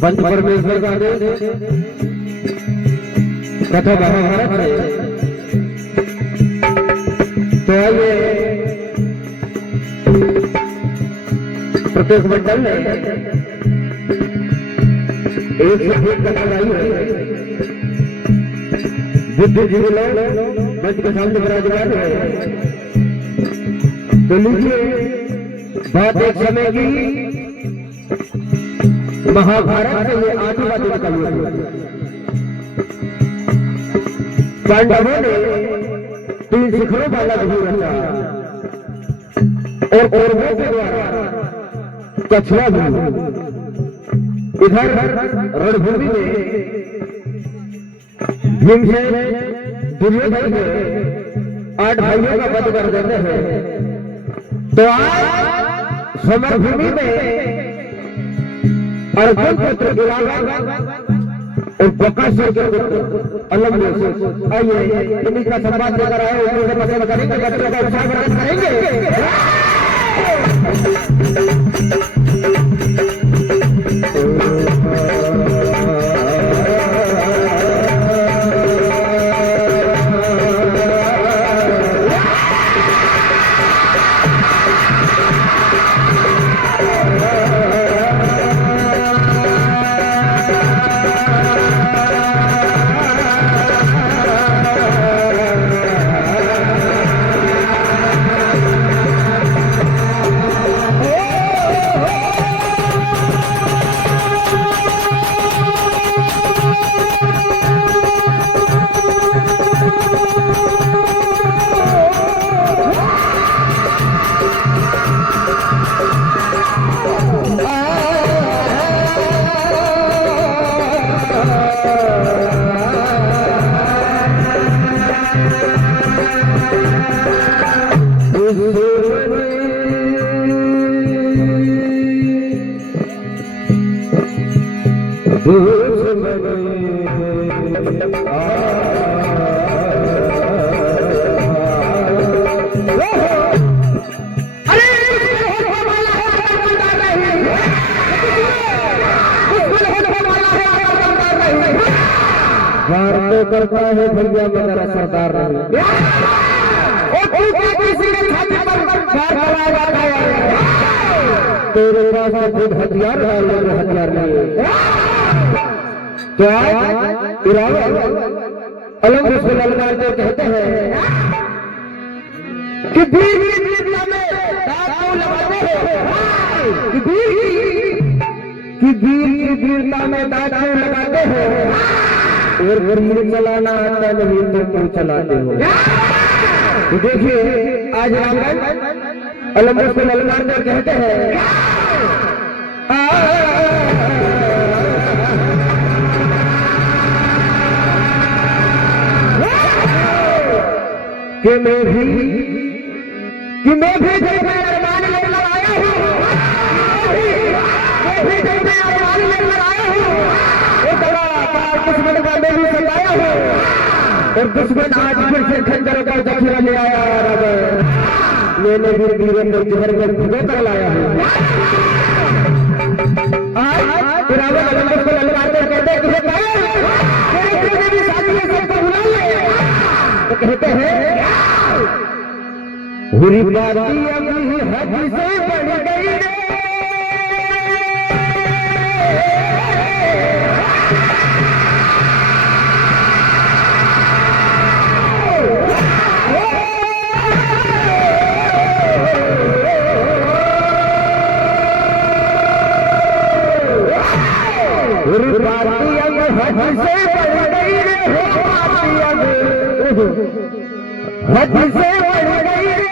पंच परमेश्वर का कथा महाभारत है। तो आइए प्रत्येक मंडल में एक से एक कथा लाई है। बुद्धि जीव लोग मंच के सामने विराजमान है। तो लीजिए बात एक समय की महाभारत के ये आदिवादी कवियों पांडवों ने 3 शिखरों वाला भी रचा और कौरवों के द्वारा कछुआ भी। इधर रणभूमि में भीमसेन दुर्योधन के 8 भाइयों का वध कर देते हैं। तो आज समरभूमि में अर्जुन पुत्र और बकासुर के पुत्र अलग आइए इन्हीं का संवाद लेकर आए। उन्होंने पसंद करेंगे, बच्चों का उत्साह प्रकट करेंगे। करता है भैया मेरा सरदार नहीं। तेरे पास खुद हथियार है, हथियार नहीं। तो आज अलग उसको ललकार के कहते हैं कि वीरता में दांव लगाते हो, कि वीरता में दांव लगाते हो और तीर चलाना आता नहीं तो क्यों चलाते हो। तो देखिए आज रामगढ़ अलग उसको ललकार कर कहते हैं कि मैं भी जैसे अरमान लेकर आया हूँ, मैं भी जैसे अरमान लेकर आया हूँ। दुश्मन का मैं भी सताया हूँ और दुश्मन आज फिर से खंजरों का जखीरा ले आया। मैंने भी वीरेंद्र जहर में भुगे कर लाया हूँ। आज रावण अलग को ललकार कर कहते हैं भी साथी सबको बुला ले। तो कहते हैं हुरी बाती अभी हद से बढ़ गई रे। पार्टी अब हद से बढ़ गई रे हो पार्टी अब हद से बढ़ गई रे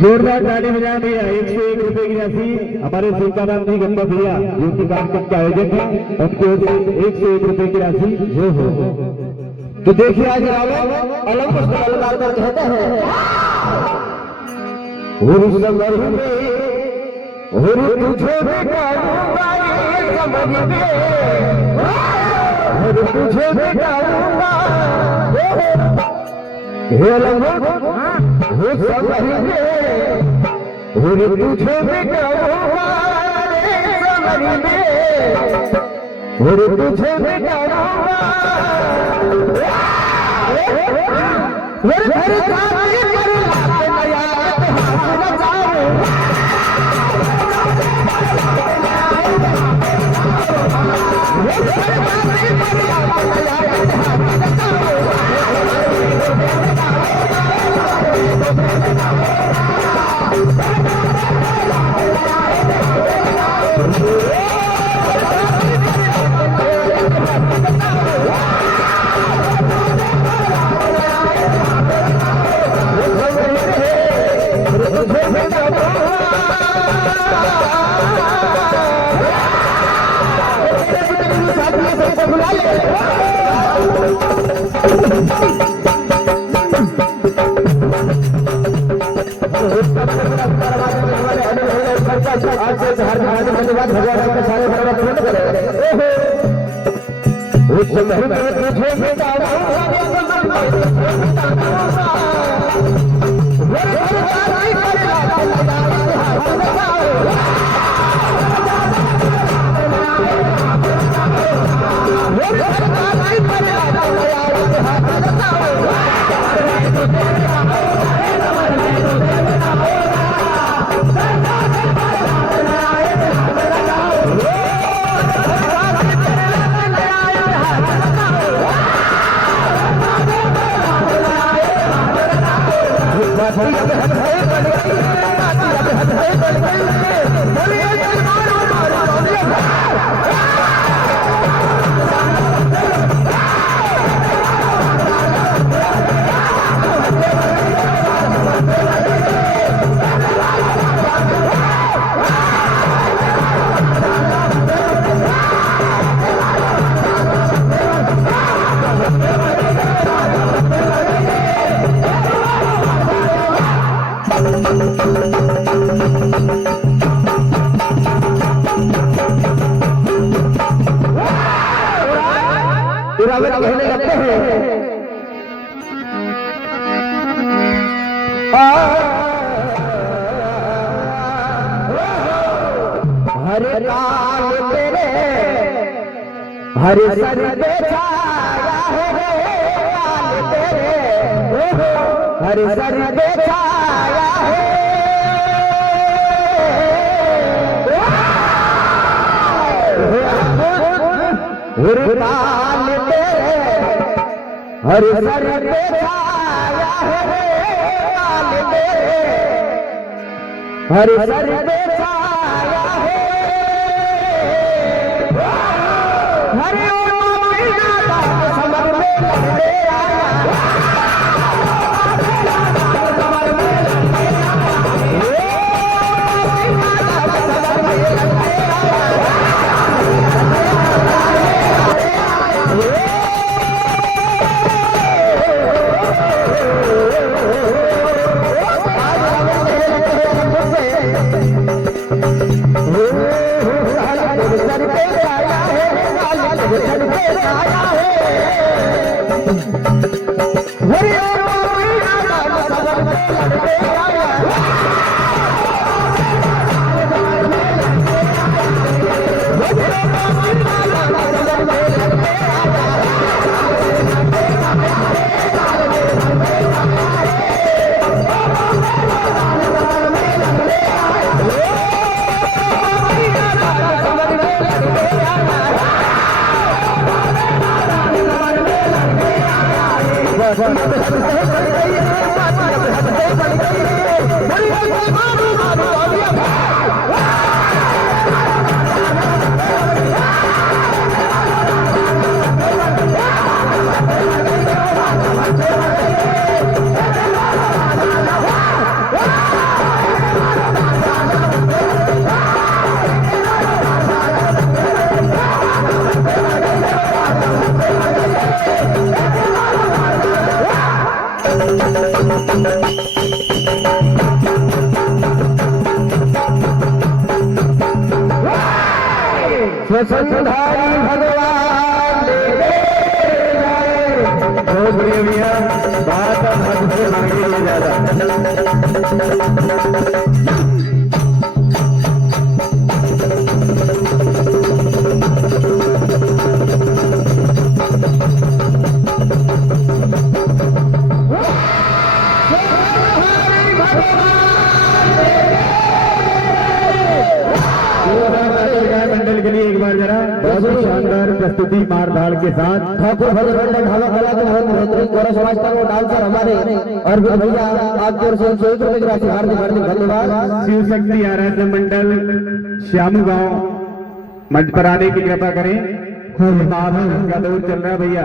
जोरदार ताली बजा दिया। 101 रुपए की राशि हमारे सुल्तान जी गंगा भैया जो कि कार्यक्रम के आयोजक हैं, उनकी ओर से 101 रुपए की राशि जो हो। तो देखिए आज अलग कलाकार का कहते हैं तुझे बोलिए सुरावत कहने लगते हैं हरे काल तेरे हरे सर पे छाया है काल तेरे हरे सर पे छाया है हरे काल तेरे हरे सर पे छाया है काल तेरे हरे सर पे छाया है हरे समर में लगे स्वसंधारी भगवान बहुत बढ़िया भैया बात अब हद से मांगे नहीं ज्यादा के लिए एक बार जरा बहुत ही शानदार प्रस्तुति मार धाड़ के साथ ठाकुर भगवान ढाबा कला के बहुत बेहतरीन कोरा समाज का वो डांसर हमारे और भैया आपकी ओर से 100 रुपए की राशि हार्दिक धन्यवाद। शिव शक्ति आराध्य मंडल श्यामू गांव मंच पर आने की कृपा करें। का दौर चल रहा है भैया।